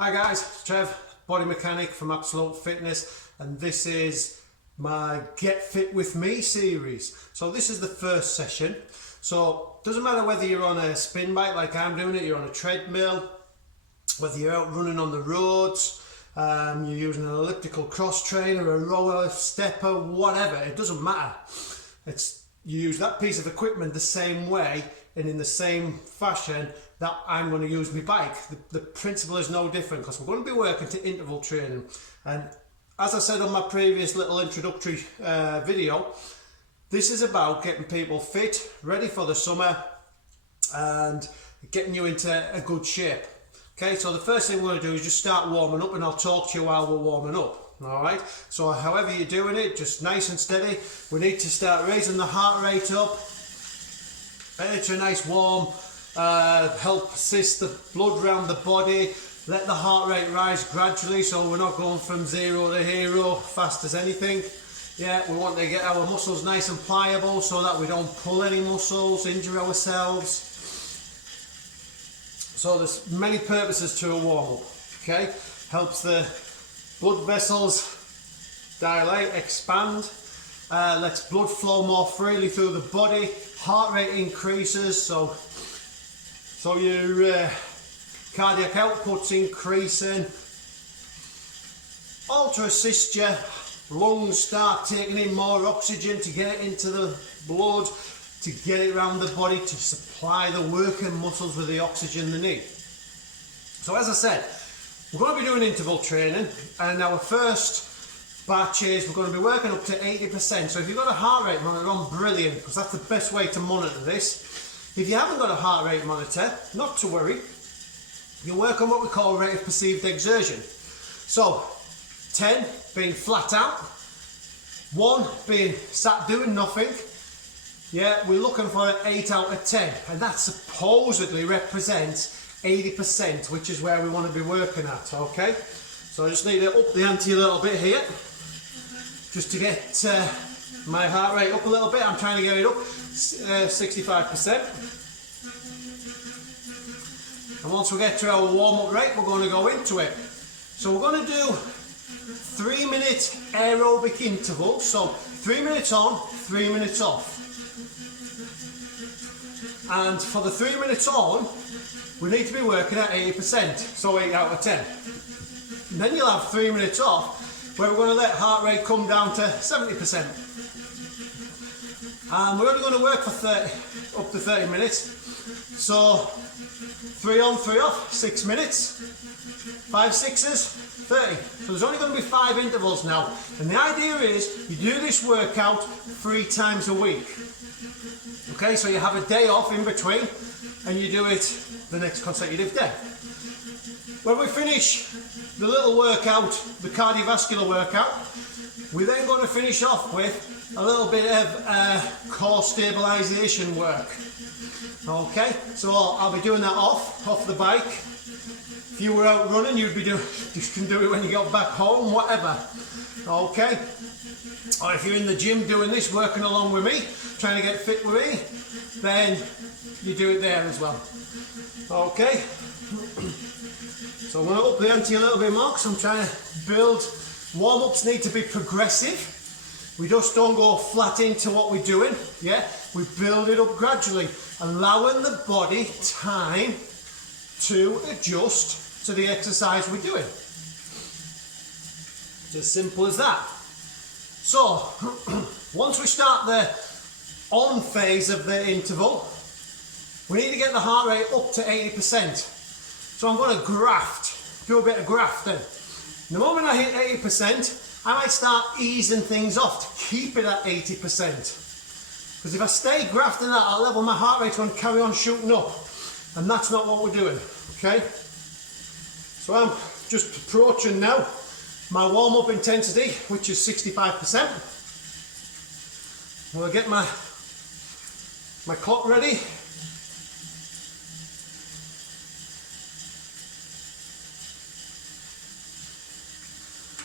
Hi guys, it's Trev, body mechanic from Absolute Fitness, and this is my Get Fit With Me series. So this is the first session. So it doesn't matter whether you're on a spin bike like I'm doing it, you're on a treadmill, whether you're out running on the roads, you're using an elliptical cross trainer, a rower, stepper, whatever, it doesn't matter. You use that piece of equipment the same way and in the same fashion that I'm going to use my bike. The principle is no different because we're going to be working to interval training. And as I said on my previous little introductory video, this is about getting people fit, ready for the summer and getting you into a good shape. Okay, so the first thing we're going to do is just start warming up, and I'll talk to you while we're warming up. Alright, so however you're doing it, just nice and steady. We need to start raising the heart rate up. It's a nice warm, help assist the blood around the body. Let the heart rate rise gradually, so we're not going from 0 to hero fast as anything. Yeah, we want to get our muscles nice and pliable so that we don't pull any muscles, injure ourselves. So there's many purposes to a warm up. Okay, helps the blood vessels dilate, expand, lets blood flow more freely through the body, heart rate increases, so your cardiac output's increasing, all to assist your lungs start taking in more oxygen to get it into the blood, to get it around the body, to supply the working muscles with the oxygen they need. So as I said, we're going to be doing interval training, and our first batch is we're going to be working up to 80%. So if you've got a heart rate monitor on, brilliant, because that's the best way to monitor this. If you haven't got a heart rate monitor, not to worry, you work on what we call rate of perceived exertion. So 10 being flat out, 1 being sat doing nothing. Yeah, we're looking for an 8 out of 10, and that supposedly represents 80%, which is where we want to be working at. Okay, so I just need to up the ante a little bit here, just to get my heart rate up a little bit. I'm trying to get it up 65%, and once we get to our warm-up rate, we're going to go into it. So we're going to do 3-minute aerobic intervals, so 3 minutes on, 3 minutes off. And for the 3 minutes on, we need to be working at 80%, so 8 out of 10. And then you'll have 3 minutes off, where we're going to let heart rate come down to 70%. And we're only going to work for up to 30 minutes. So 3 on, 3 off, 6 minutes, 5 sixes, 30. So there's only going to be 5 intervals now. And the idea is you do this workout 3 times a week. Okay, so you have a day off in between, and you do it the next consecutive day. When we finish the little workout, the cardiovascular workout, we're then going to finish off with a little bit of core stabilization work. Okay, so I'll be doing that off the bike. If you were out running, you can do it when you get back home, whatever. Okay, or if you're in the gym doing this, working along with me, trying to get fit with me, then you do it there as well. Okay, so I'm going to up the ante a little bit more because I'm trying to build. Warm-ups need to be progressive. We just don't go flat into what we're doing. Yeah, we build it up gradually, allowing the body time to adjust to the exercise we're doing. It's as simple as that. So once we start the on phase of the interval, we need to get the heart rate up to 80%. So I'm going to do a bit of grafting. The moment I hit 80%, I might start easing things off to keep it at 80%. Because if I stay grafting at that level, my heart rate's going to carry on shooting up. And that's not what we're doing. Okay? So I'm just approaching now my warm-up intensity, which is 65%. I'll get my clock ready.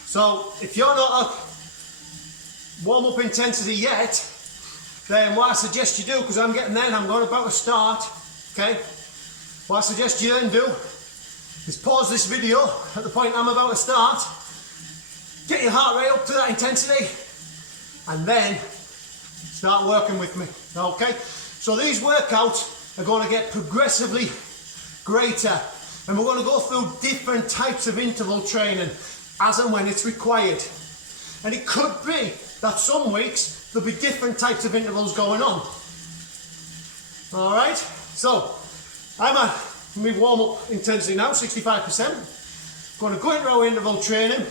So if you're not at warm-up intensity yet, then what I suggest you do, because I'm getting there and I'm about to start, okay, what I suggest you then do is pause this video at the point I'm about to start, get your heart rate up to that intensity, and then start working with me, okay? So these workouts are going to get progressively greater, and we're going to go through different types of interval training as and when it's required. And it could be that some weeks there'll be different types of intervals going on. Alright, so I'm at my warm-up intensity now, 65%. Going to go into our interval training.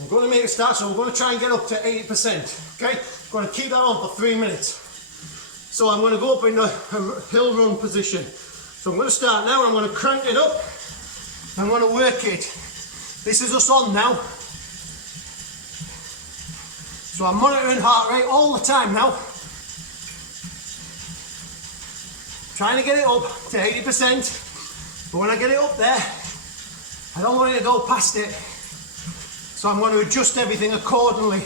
I'm going to make a start, so I'm going to try and get up to 80%. Okay, I'm going to keep that on for 3 minutes. So I'm going to go up in a hill run position. So I'm going to start now, I'm going to crank it up. I'm going to work it. This is us on now. So I'm monitoring heart rate all the time now. Trying to get it up to 80%. But when I get it up there, I don't want it to go past it. So I'm going to adjust everything accordingly.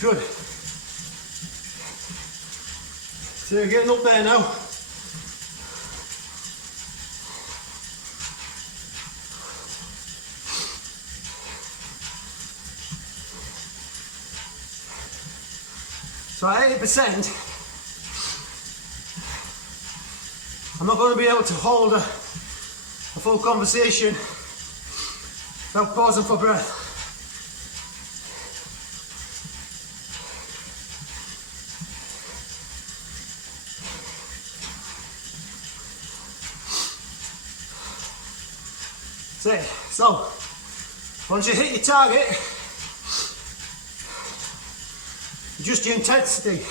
Good. So you're getting up there now. So at 80%, I'm not going to be able to hold a full conversation without pausing for breath. That's it. So, once you hit your target, adjust your intensity.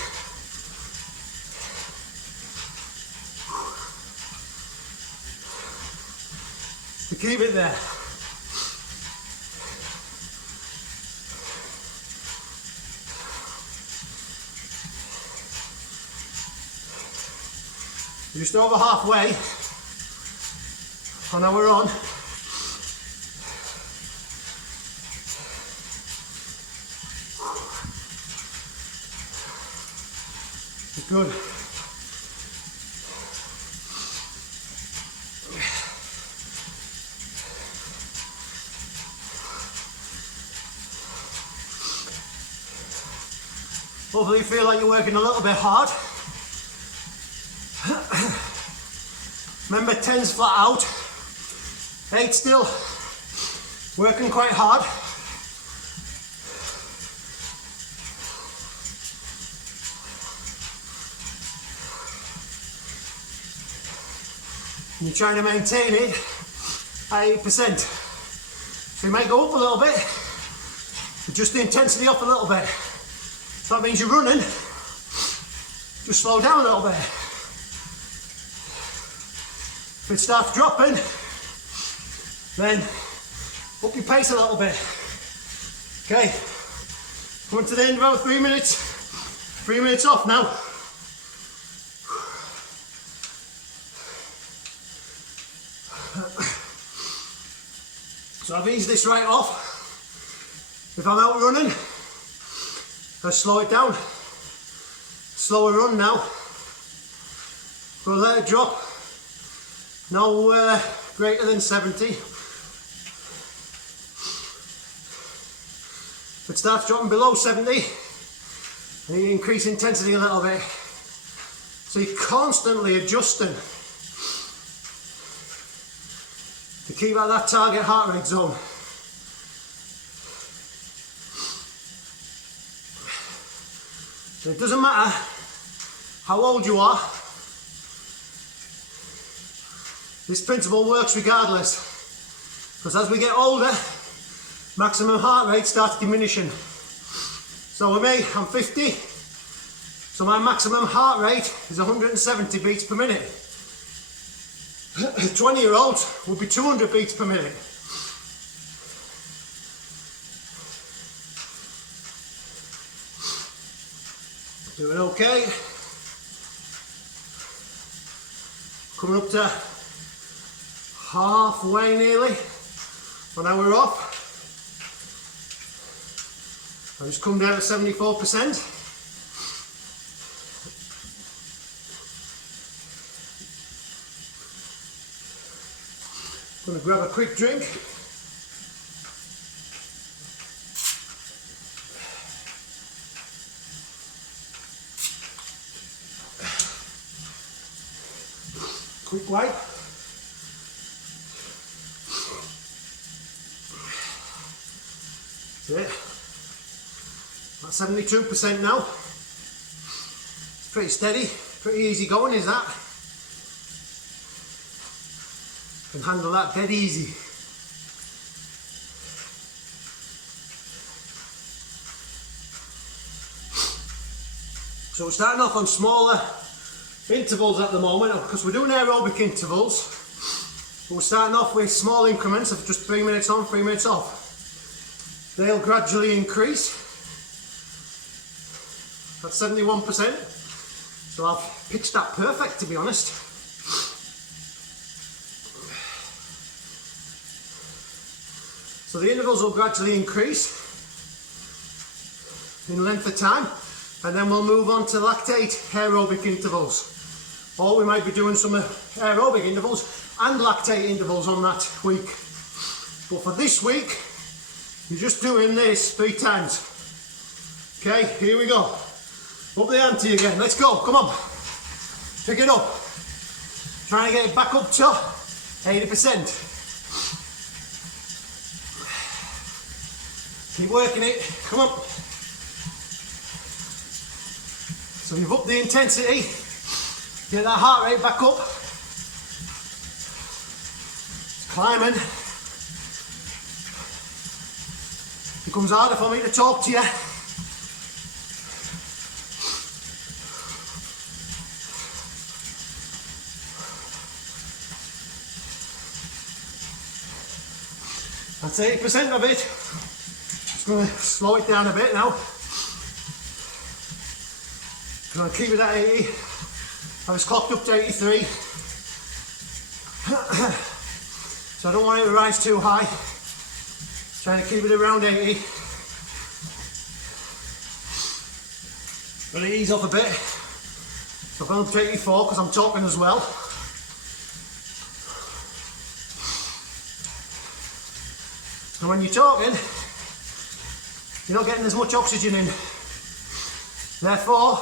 To keep it there. Just over halfway on our on. Good. Hopefully you feel like you're working a little bit hard. Remember, 10's flat out, 8 still working quite hard. And you're trying to maintain it at 8%. So you might go up a little bit, adjust the intensity up a little bit. So that means you're running, just slow down a little bit. If it starts dropping, then up your pace a little bit. Okay, coming to the end of about 3 minutes. 3 minutes off now. So I've eased this right off. If I'm out running, I slow it down. Slower run now. Go let it drop. No greater than 70. If it starts dropping below 70, then you increase intensity a little bit. So you're constantly adjusting to keep at that target heart rate zone. So it doesn't matter how old you are, this principle works regardless, because as we get older, maximum heart rate starts diminishing. So with me, I'm 50, so my maximum heart rate is 170 beats per minute. 20-year-olds would be 200 beats per minute. Doing okay. Coming up to halfway nearly. 1 hour off. I've just come down to 74%. Gonna grab a quick drink. Quick wipe. That's it. That's 72% now. It's pretty steady, pretty easy going, is that? Can handle that dead easy. So we're starting off on smaller intervals at the moment because we're doing aerobic intervals. But we're starting off with small increments of just 3 minutes on, 3 minutes off. They'll gradually increase. That's 71%. So I've pitched that perfect, to be honest. So the intervals will gradually increase in length of time, and then we'll move on to lactate aerobic intervals. Or we might be doing some aerobic intervals and lactate intervals on that week. But for this week, you're just doing this 3 times. Okay, here we go. Up the ante again, let's go, come on. Pick it up. Trying to get it back up to 80%. Keep working it, come on. So you've upped the intensity, get that heart rate back up. It's climbing. It becomes harder for me to talk to you. That's 80% of it. Just going to slow it down a bit now. I'm going to keep it at 80. I was clocked up to 83. So I don't want it to rise too high. Trying to keep it around 80. Going to ease off a bit. So I've gone up to 84 because I'm talking as well. And when you're talking, you're not getting as much oxygen in. Therefore,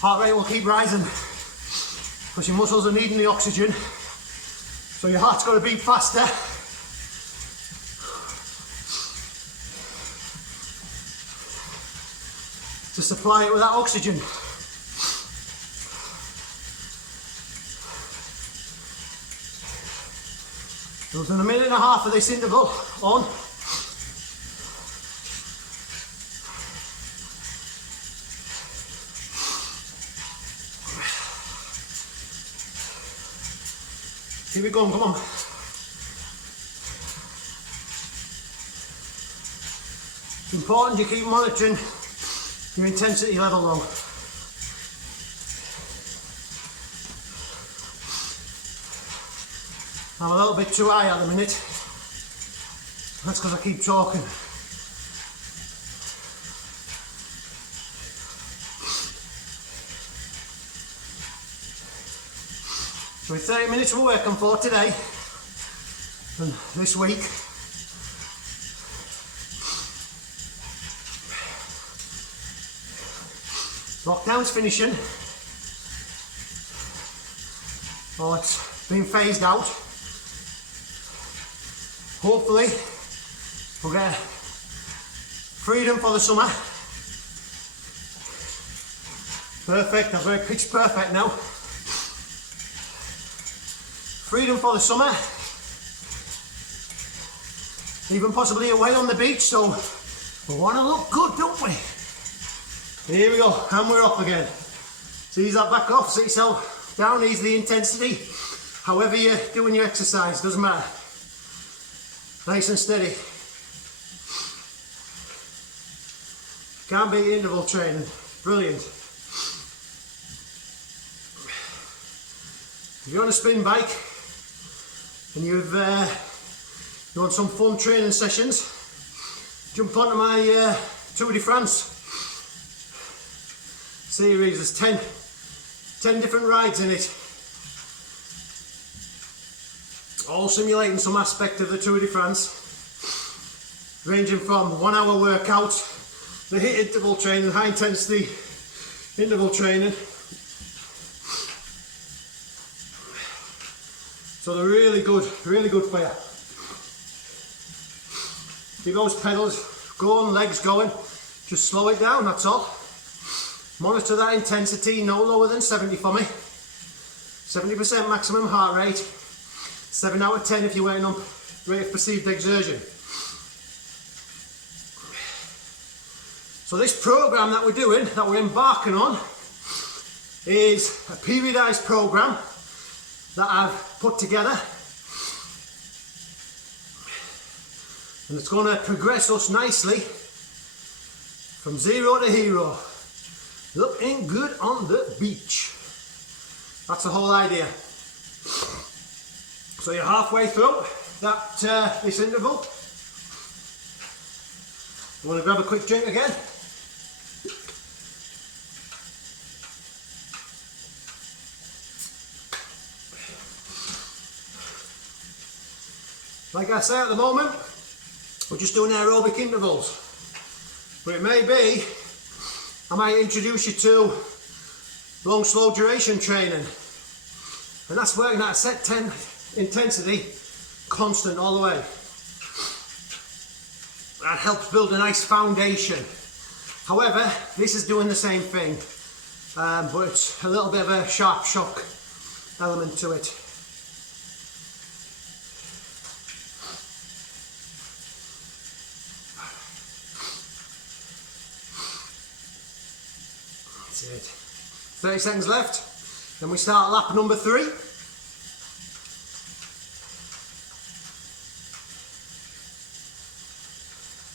heart rate will keep rising because your muscles are needing the oxygen. So your heart's got to beat faster. To supply it with that oxygen. So we've done 1.5 minutes of this interval on. Keep it going, come on. It's important you keep monitoring your intensity level though. I'm a little bit too high at the minute. That's because I keep talking. So it's 30 minutes we're working for today and this week. Lockdown's finishing. Oh, it's been phased out. Hopefully we'll get freedom for the summer. Perfect, I've got it pitched perfect now. Freedom for the summer. Even possibly away on the beach, so we want to look good, don't we? Here we go, and we're off again. So ease that back off, sit yourself down, ease the intensity. However you're doing your exercise, doesn't matter. Nice and steady. Can't beat interval training. Brilliant. If you're on a spin bike and you want some fun training sessions, jump onto my Tour de France series. There's 10 different rides in it, all simulating some aspect of the Tour de France, ranging from 1 hour workouts, the HIIT interval training, high intensity interval training. So they're really good for you. Keep those pedals going, legs going, just slow it down, that's all. Monitor that intensity, no lower than 70 for me. 70% maximum heart rate, 7 out of 10 if you're waiting on rate of perceived exertion. So this program that we're doing, that we're embarking on, is a periodised program that I've put together, and it's going to progress us nicely from zero to hero, looking good on the beach. That's the whole idea. So you're halfway through that this interval. You want to grab a quick drink again? Like I say, at the moment, we're just doing aerobic intervals. But it may be, I might introduce you to long, slow duration training. And that's working at a set 10 intensity, constant all the way. That helps build a nice foundation. However, this is doing the same thing, but it's a little bit of a sharp shock element to it. That's it. 30 seconds left. Then we start lap number 3.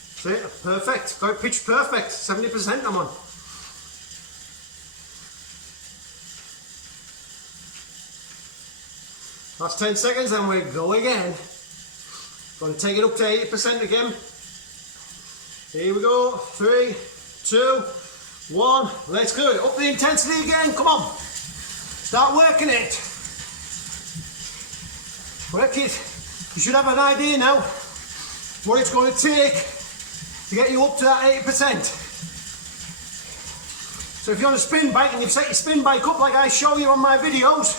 That's it. Perfect. Got it pitch perfect. 70% I'm on. Last 10 seconds and we go again. Going to take it up to 80% again. Here we go. 3, 2, 1. Let's go. Up the intensity again. Come on. Start working it. Work it. You should have an idea now what it's going to take to get you up to that 80%. So if you're on a spin bike and you've set your spin bike up like I show you on my videos,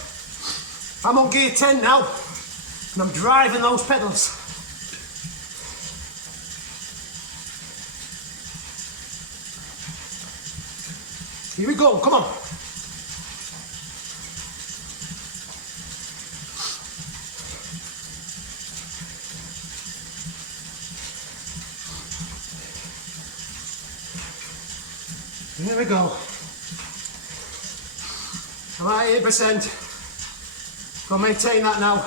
I'm on gear 10 now and I'm driving those pedals. Here we go, come on. There we go. I'm at 80%. I'll maintain that now.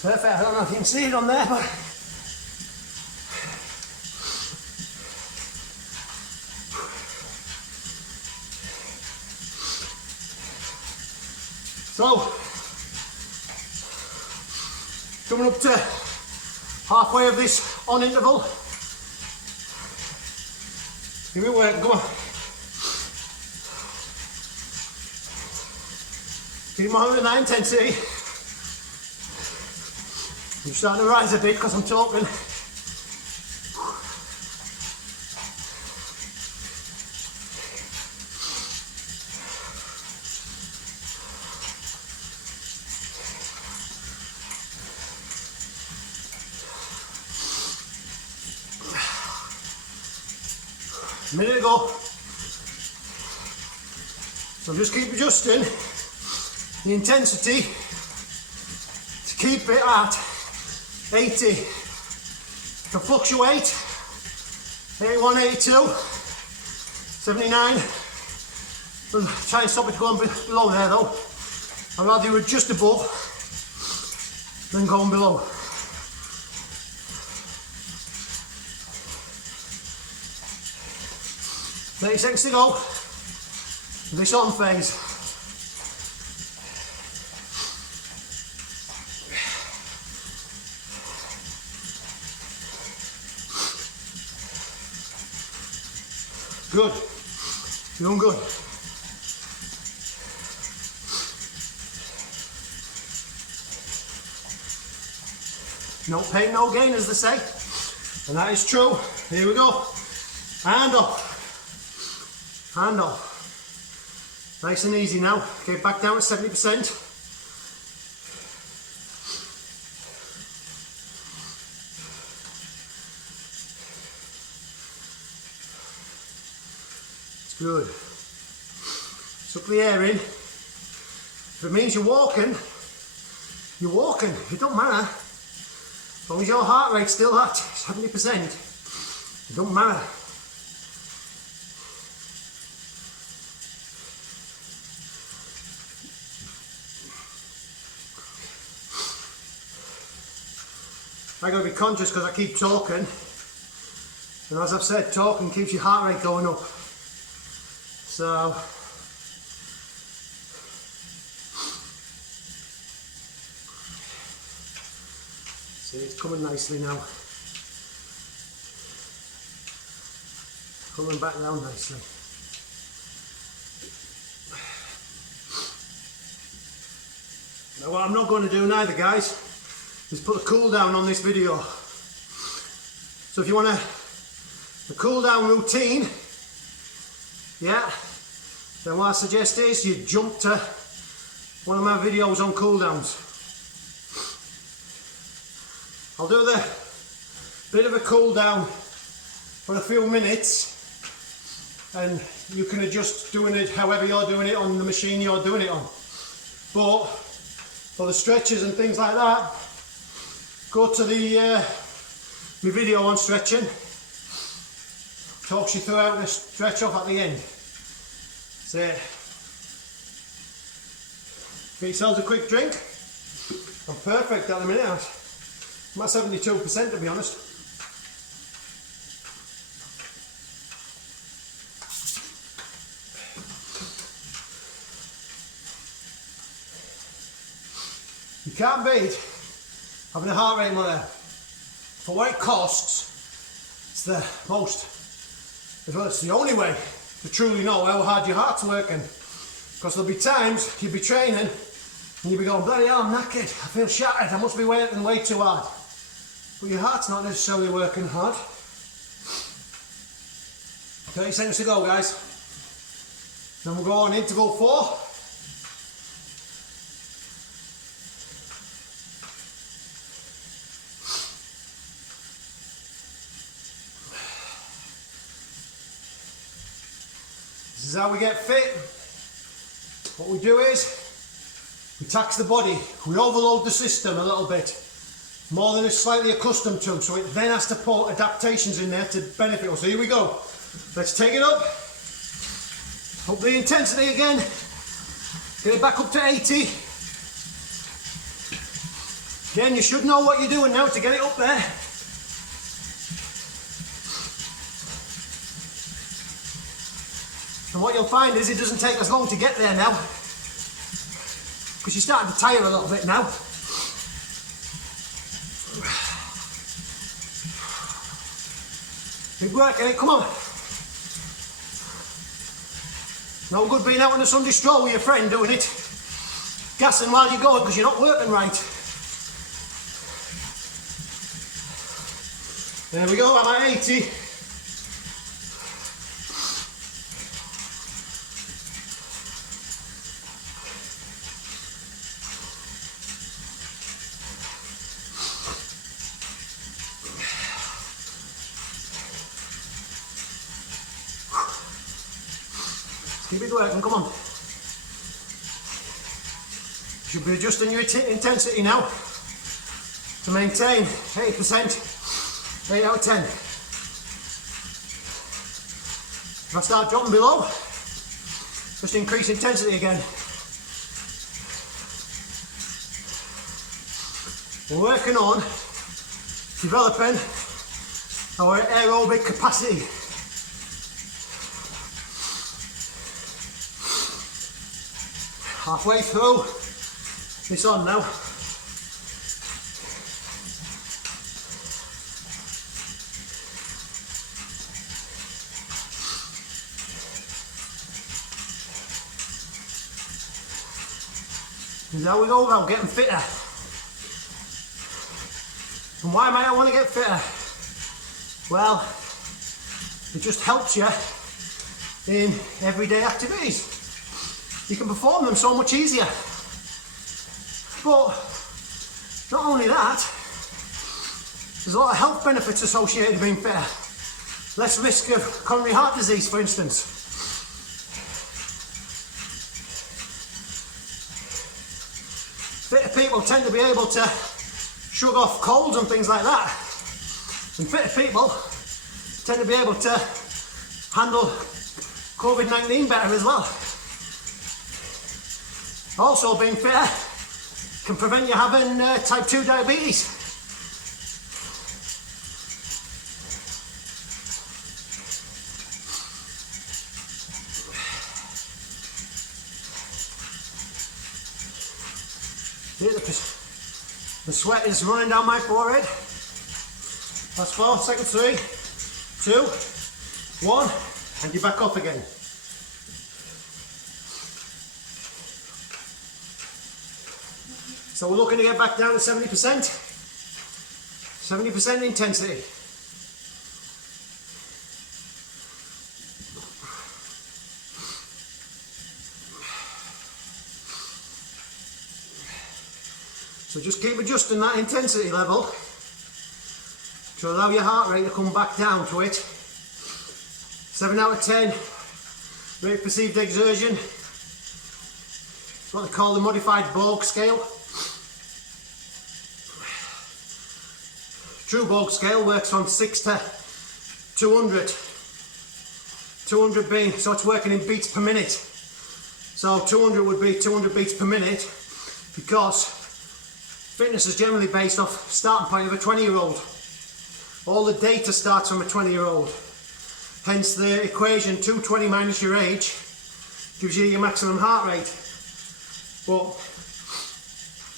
Perfect. I don't know if you can see it on there, but so, coming up to halfway of this on interval. Give me work, come on. Keep on that intensity. I'm starting to rise a bit because I'm talking. A minute ago. So just keep adjusting the intensity to keep it at 80. It can fluctuate 81, 82, 79. Try and stop it going below there though. I'd rather you were just above than going below. $30 to go. This on phase. Good. Doing good. No pain, no gain, as they say. And that is true. Here we go. And up. And up. Nice and easy now. Get back down at 70%. It's good. Suck the air in. If it means you're walking, you're walking. It don't matter. As long as your heart rate's still at 70%, it don't matter. I gotta be conscious because I keep talking, and as I've said, talking keeps your heart rate going up. So see, it's coming nicely now. Coming back down nicely. Now what I'm not going to do neither, guys, is put a cool down on this video. So if you want a cool down routine, yeah, then what I suggest is you jump to one of my videos on cool downs. I'll do the bit of a cool down for a few minutes, and you can adjust doing it however you're doing it on the machine you're doing it on. But for the stretches and things like that, go to the my video on stretching. Talks you through how to stretch off at the end. That's it. Get yourselves a quick drink. I'm perfect at the minute. I'm at 72% to be honest. You can't beat having a heart rate monitor. For what it costs, it's the most, well, it's the only way to truly know how hard your heart's working. Because there'll be times you'll be training and you'll be going, bloody hell, I'm knackered, I feel shattered, I must be working way too hard. But your heart's not necessarily working hard. 30 seconds to go, guys. Then we'll go on interval 4. This is how we get fit. What we do is we tax the body, we overload the system a little bit, more than it's slightly accustomed to, so it then has to put adaptations in there to benefit us. So here we go. Let's take it up. Up the intensity again. Get it back up to 80. Again, you should know what you're doing now to get it up there. And what you'll find is it doesn't take as long to get there now, because you're starting to tire a little bit now. Keep working it, come on. No good being out on a Sunday stroll with your friend doing it, gassing while you're going because you're not working right. There we go, I'm at 80. Keep it working, come on. You should be adjusting your intensity now to maintain 80%, 8 out of 10. If I start dropping below, just increase intensity again. We're working on developing our aerobic capacity. Halfway through this on now. And there we go about getting fitter. And why might I want to get fitter? Well, it just helps you in everyday activities. You can perform them so much easier. But not only that, there's a lot of health benefits associated with being fitter. Less risk of coronary heart disease, for instance. Fitter people tend to be able to shrug off colds and things like that. And fitter people tend to be able to handle COVID-19 better as well. Also, being fitter can prevent you having type 2 diabetes. The sweat is running down my forehead. Last 4 seconds, 3, 2, 1, and you're back up again. So we're looking to get back down to 70%. 70% intensity. So just keep adjusting that intensity level to allow your heart rate to come back down to it. 7 out of 10, rate of perceived exertion. It's what they call the modified Borg scale. True Borg scale works from 6 to 200. 200 being, so it's working in beats per minute. So 200 would be 200 beats per minute, because fitness is generally based off starting point of a 20-year-old. All the data starts from a 20-year-old. Hence the equation 220 minus your age gives you your maximum heart rate. But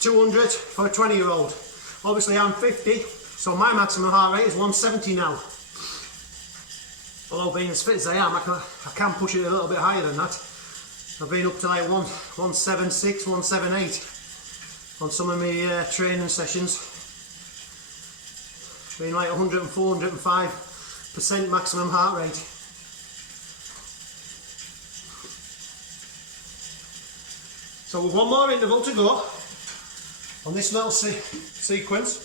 200 for a 20-year-old. Obviously I'm 50, so my maximum heart rate is 170 now. Although being as fit as I am, I can push it a little bit higher than that. I've been up to like 176, 178 on some of my training sessions. Been like 104, 105% maximum heart rate. So with one more interval to go on this little sequence.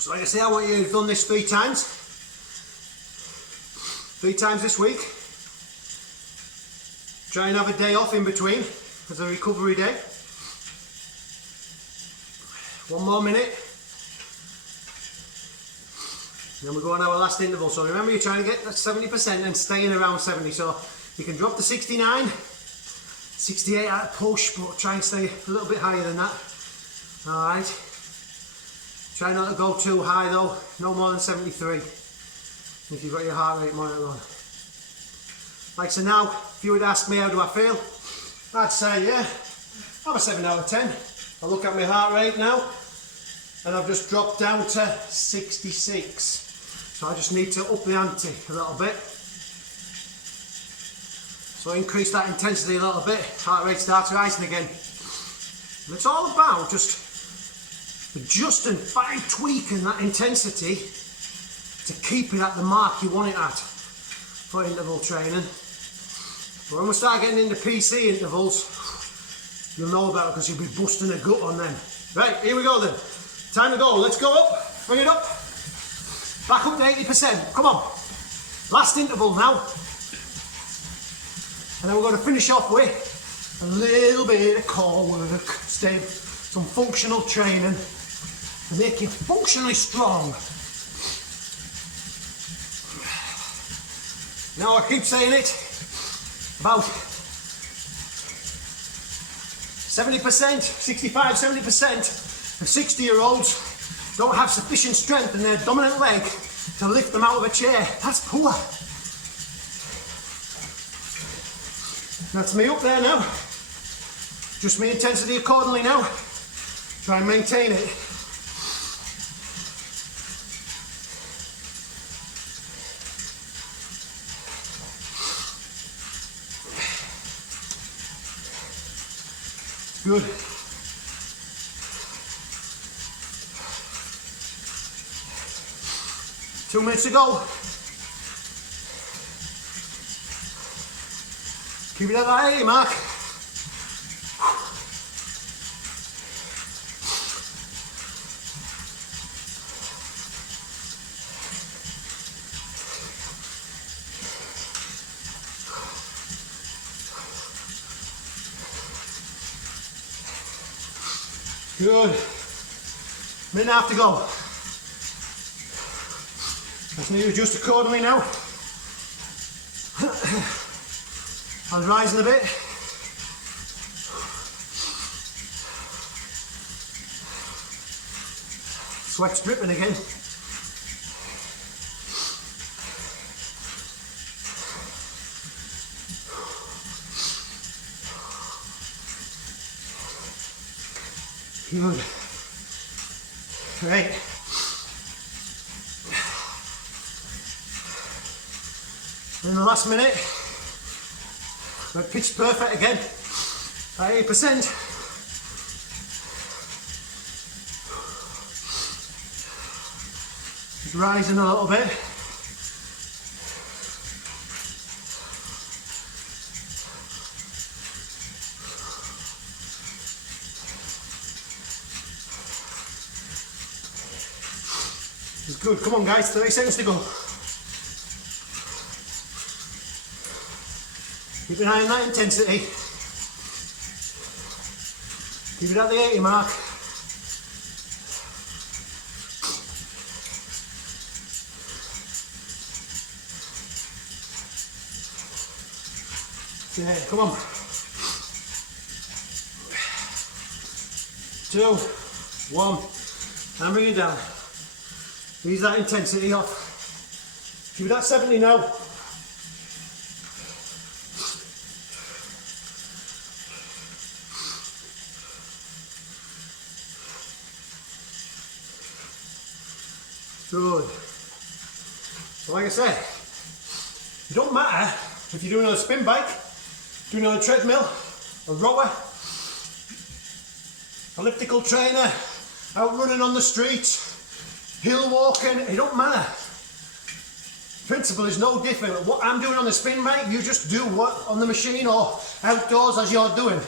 So like I say, I want you to have done this 3 times. 3 times this week. Try and have a day off in between as a recovery day. 1 more minute. Then we go on our last interval. So remember, you're trying to get that 70% and staying around 70. So you can drop to 69, 68 at a push, but try and stay a little bit higher than that. Alright. Try not to go too high though, no more than 73 if you've got your heart rate monitor on. Like so now, if you would ask me how do I feel, I'd say yeah, I'm a 7 out of 10. I look at my heart rate now and I've just dropped down to 66. So I just need to up the ante a little bit. So increase that intensity a little bit, heart rate starts rising again. And it's all about just adjusting, fine tweaking that intensity to keep it at the mark you want it at for interval training. But when we start getting into PC intervals, you'll know about it because you'll be busting a gut on them. Right, here we go then. Time to go. Let's go up. Bring it up. Back up to 80%. Come on. Last interval now. And then we're going to finish off with a little bit of core work. Some functional training. and make you functionally strong. Now I keep saying it, about 70%, 65, 70% of 60-year-olds don't have sufficient strength in their dominant leg to lift them out of a chair. That's poor. That's me up there now. Just my intensity accordingly now. Try and maintain it. Good. Two minutes to go. Keep it at that 80 mark. Good. Minute and a half to go. Just need to adjust accordingly now. I'm rising a bit. Sweat's dripping again. Good. Right. In the last minute, we're pitch perfect again, at 80%. Just rising a little bit. It's good, come on guys, 30 seconds to go. Keep an eye on that intensity. Keep it at the 80 mark. Yeah, come on. 2, 1, and bring it down. Ease that intensity off. Keep it at 70 now. Good. So like I said, it don't matter if you're doing on a spin bike, doing on a treadmill, a rower, elliptical trainer, out running on the street, hill walking, it don't matter. Principle is no different. What I'm doing on the spin bike, you just do what on the machine or outdoors as you're doing.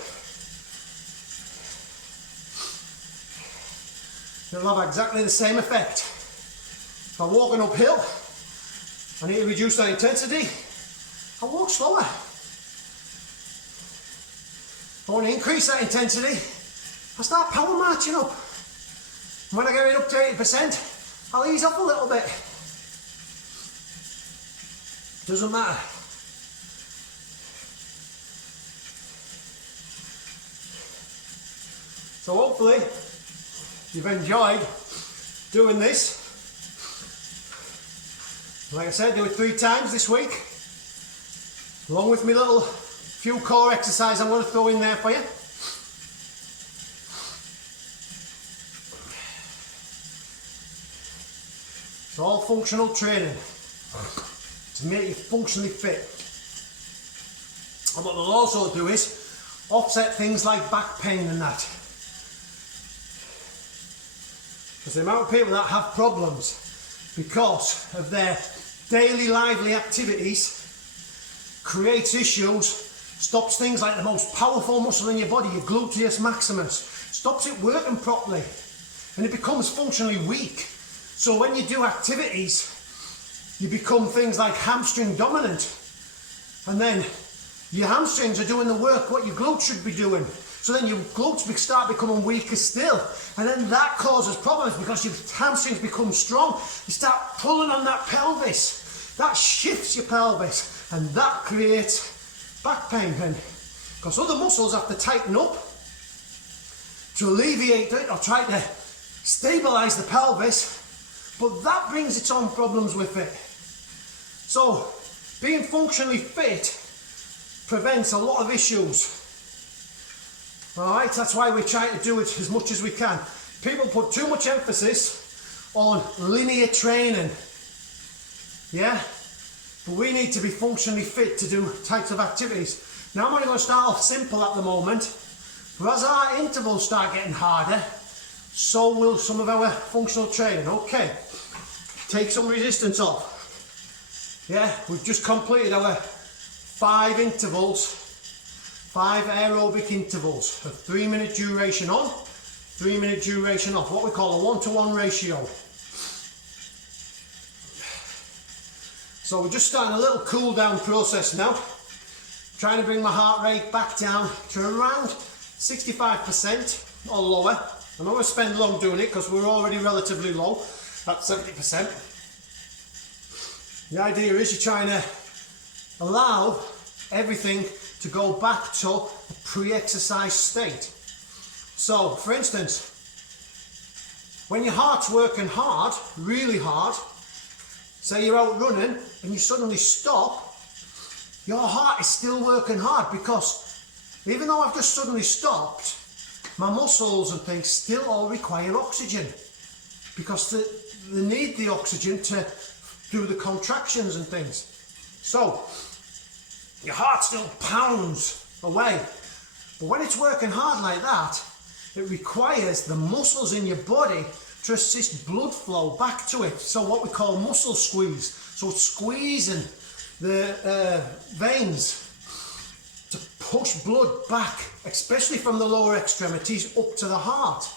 It'll have exactly the same effect. If I'm walking uphill, I need to reduce that intensity, I walk slower. If I want to increase that intensity, I start power marching up. And when I get it up to 80%, I'll ease up a little bit. Doesn't matter. So hopefully you've enjoyed doing this. Like I said, do it 3 times this week, along with my little few core exercise I'm going to throw in there for you. It's all functional training to make you functionally fit. And what they'll also do is offset things like back pain and that. Because the amount of people that have problems because of their daily lively activities creates issues, stops things like the most powerful muscle in your body, your gluteus maximus, stops it working properly, and it becomes functionally weak. So when you do activities, you become things like hamstring dominant, and then your hamstrings are doing the work what your glutes should be doing. So then your glutes start becoming weaker still. And then that causes problems because your hamstrings become strong. You start pulling on that pelvis. That shifts your pelvis. And that creates back pain then. Because other muscles have to tighten up to alleviate it or try to stabilize the pelvis. But that brings its own problems with it. So being functionally fit prevents a lot of issues. Alright, that's why we try to do it as much as we can. People put too much emphasis on linear training. Yeah? But we need to be functionally fit to do types of activities. Now I'm only going to start off simple at the moment. But as our intervals start getting harder, so will some of our functional training. Okay, take some resistance off. Yeah, we've just completed our 5 intervals. 5 aerobic intervals of 3-minute duration on, 3-minute duration off, what we call a 1-to-1 ratio. So we're just starting a little cool down process now, trying to bring my heart rate back down to around 65% or lower. I'm not going to spend long doing it because we're already relatively low at 70%. The idea is you're trying to allow everything to go back to a pre-exercise state. So, for instance, when your heart's working hard, really hard, say you're out running and you suddenly stop, your heart is still working hard because even though I've just suddenly stopped, my muscles and things still all require oxygen because they need the oxygen to do the contractions and things. So, your heart still pounds away. But when it's working hard like that, it requires the muscles in your body to assist blood flow back to it. So what we call muscle squeeze. So it's squeezing the veins to push blood back, especially from the lower extremities up to the heart,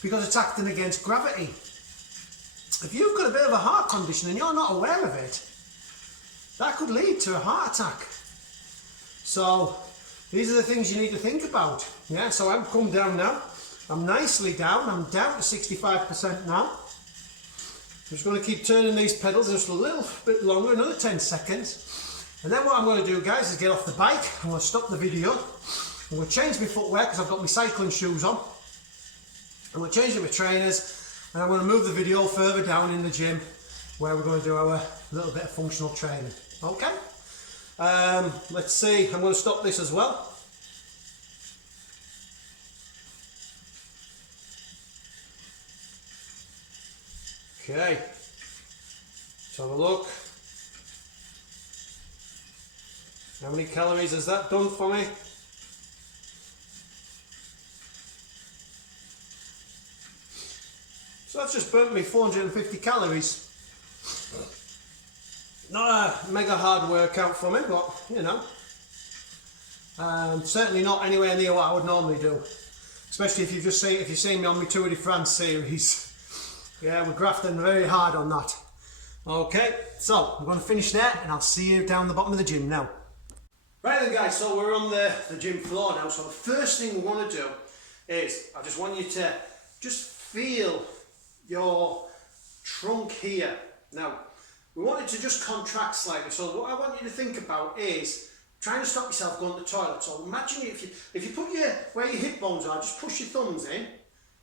because it's acting against gravity. If you've got a bit of a heart condition and you're not aware of it, that could lead to a heart attack. So these are the things you need to think about. Yeah, so I've come down now. I'm nicely down. I'm down to 65% now. I'm just going to keep turning these pedals just a little bit longer, another 10 seconds. And then what I'm going to do, guys, is get off the bike. I'm going to stop the video. I'm going to change my footwear because I've got my cycling shoes on. I'm going to change my trainers and I'm going to move the video further down in the gym where we're going to do our little bit of functional training. Okay? Let's see, I'm going to stop this as well. Okay, let's have a look. How many calories has that done for me? So that's just burnt me 450 calories. Not a mega hard workout for me, but you know, certainly not anywhere near what I would normally do. Especially if you've seen me on my Tour de France series. Yeah, we're grafting very hard on that. Okay, so I'm going to finish there and I'll see you down the bottom of the gym now. Right then guys, so we're on the gym floor now. So the first thing we want to do is, I just want you to just feel your trunk here. Now, we want it to just contract slightly. So what I want you to think about is trying to stop yourself going to the toilet. So imagine if you put where your hip bones are, just push your thumbs in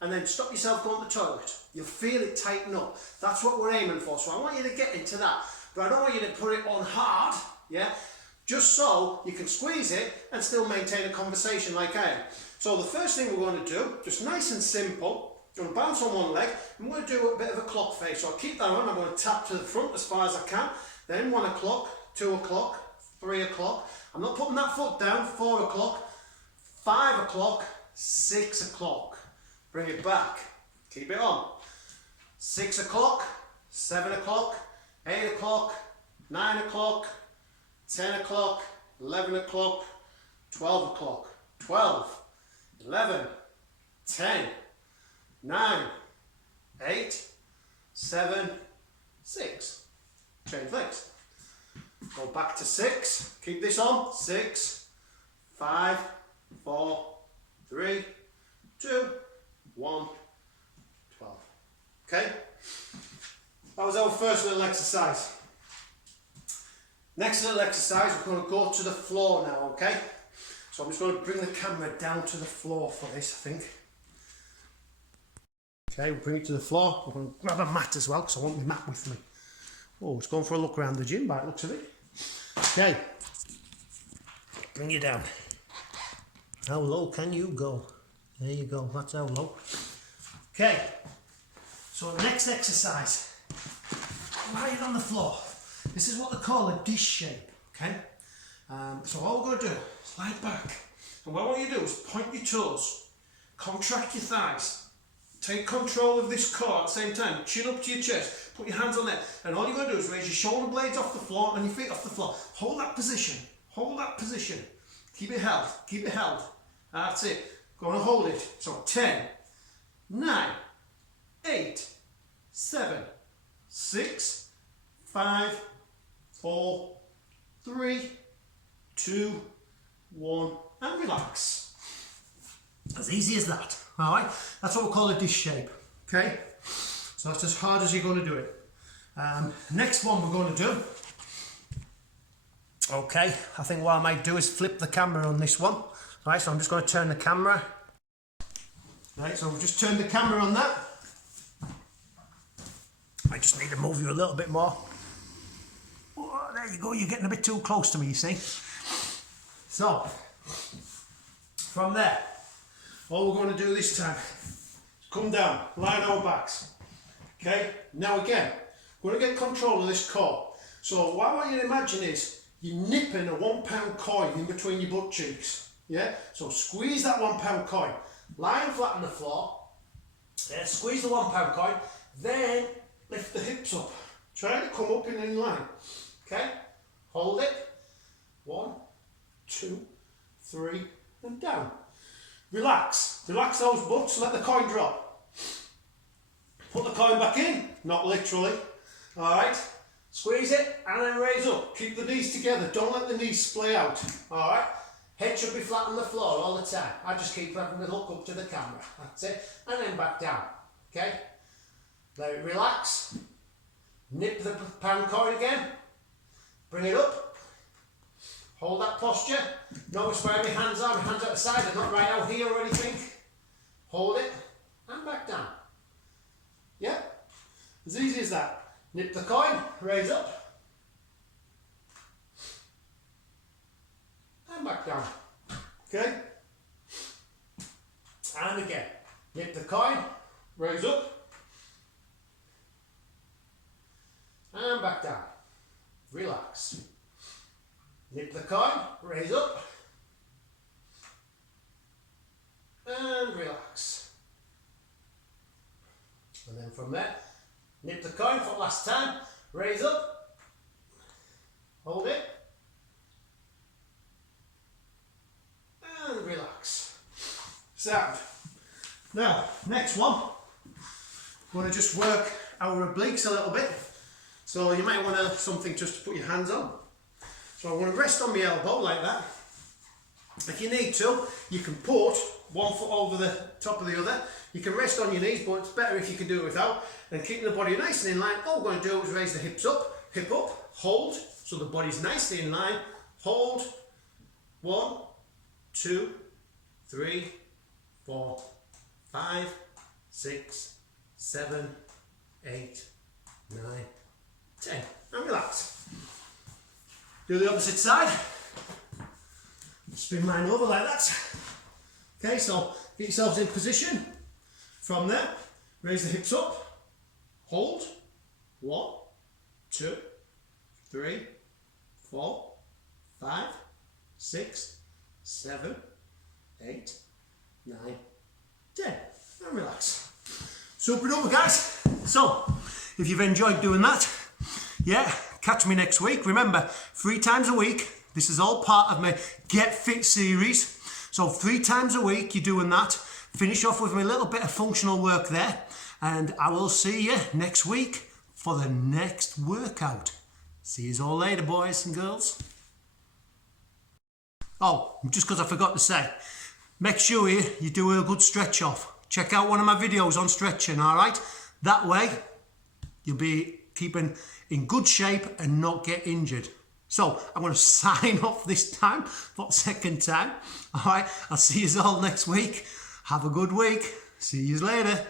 and then stop yourself going to the toilet. You'll feel it tighten up. That's what we're aiming for. So I want you to get into that. But I don't want you to put it on hard, yeah? Just so you can squeeze it and still maintain a conversation like I am. So the first thing we're going to do, just nice and simple, I'm going to bounce on one leg. I'm going to do a bit of a clock face. So I'll keep that on. I'm going to tap to the front as far as I can. Then 1 o'clock, 2 o'clock, 3 o'clock. I'm not putting that foot down. 4 o'clock, 5 o'clock, 6 o'clock. Bring it back. Keep it on. 6 o'clock, 7 o'clock, 8 o'clock, 9 o'clock, 10 o'clock, 11 o'clock, 12 o'clock, 12, 11, 10, 9, 8, 7, 6. Change legs. Go back to 6. Keep this on. 6, 5, 4, 3, 2, 1, 12. Okay? That was our first little exercise. Next little exercise, we're going to go to the floor now, okay? So I'm just going to bring the camera down to the floor for this, I think. Okay, we'll bring it to the floor. I'm going to grab a mat as well, because I want the mat with me. Oh, it's going for a look around the gym by the looks of it. Okay. Bring you down. How low can you go? There you go, that's how low. Okay, so next exercise. Lying on the floor. This is what they call a dish shape, okay? So all we're going to do is lie back. And what I want you to do is point your toes, contract your thighs, take control of this core at the same time, chin up to your chest, put your hands on there, and all you're going to do is raise your shoulder blades off the floor and your feet off the floor. Hold that position, hold that position. Keep it held, keep it held. That's it. Going to hold it. So 10, 9, 8, 7, 6, 5, 4, 3, 2, 1, and relax. As easy as that. Alright? That's what we call a dish shape. Okay? So that's as hard as you're going to do it. Next one we're going to do. Okay, I think what I might do is flip the camera on this one. Alright, so I'm just going to turn the camera. Right, so we've just turned the camera on that. I just need to move you a little bit more. Oh, there you go, you're getting a bit too close to me, you see. So, from there, all we're going to do this time is come down, lie on our backs. Okay, now again, we're going to get control of this core. So what I want you to imagine is you're nipping a £1 coin in between your butt cheeks. Yeah, so squeeze that £1 coin, lying flat on the floor. Yeah, squeeze the £1 coin, then lift the hips up. Try to come up in line. Okay, hold it. 1, 2, 3, and down. Relax. Relax those butts. Let the coin drop. Put the coin back in. Not literally. All right. Squeeze it and then raise up. Keep the knees together. Don't let the knees splay out. All right. Head should be flat on the floor all the time. I just keep having to look up to the camera. That's it. And then back down. Okay. Let it relax. Nip the pound coin again. Bring it up. Hold that posture. Notice where my hands are. My hands at the side. They're not right out here or anything. Hold it. And back down. Yeah? As easy as that. Nip the coin. Raise up. And back down. Okay? And again. Nip the coin. Raise up. And back down. Relax. Nip the coin, raise up. And relax. And then from there, nip the coin for the last time, raise up. Hold it. And relax. Sound. Now, next one. We're going to just work our obliques a little bit. So you might want to something just to put your hands on. So I'm going to rest on my elbow like that. If you need to, you can put one foot over the top of the other. You can rest on your knees, but it's better if you can do it without. And keeping the body nice and in line. All we're going to do is raise the hips up, hip up, hold, so the body's nicely in line. Hold. 1, 2, 3, 4, 5, 6, 7, 8, 9, 10. And relax. Do the opposite side. Spin mine over like that. Okay, so get yourselves in position. From there, raise the hips up. Hold. 1, 2, 3, 4, 5, 6, 7, 8, 9, 10. And relax. Super duper, guys. So, if you've enjoyed doing that, yeah, catch me next week. Remember, 3 times a week. This is all part of my Get Fit series. So 3 times a week you're doing that. Finish off with a little bit of functional work there. And I will see you next week for the next workout. See you all later, boys and girls. Oh, just because I forgot to say, make sure you do a good stretch off. Check out one of my videos on stretching, all right? That way, you'll be keeping in good shape and not get injured. So, I'm going to sign off this time for the second time. All right, I'll see you all next week. Have a good week. See you later.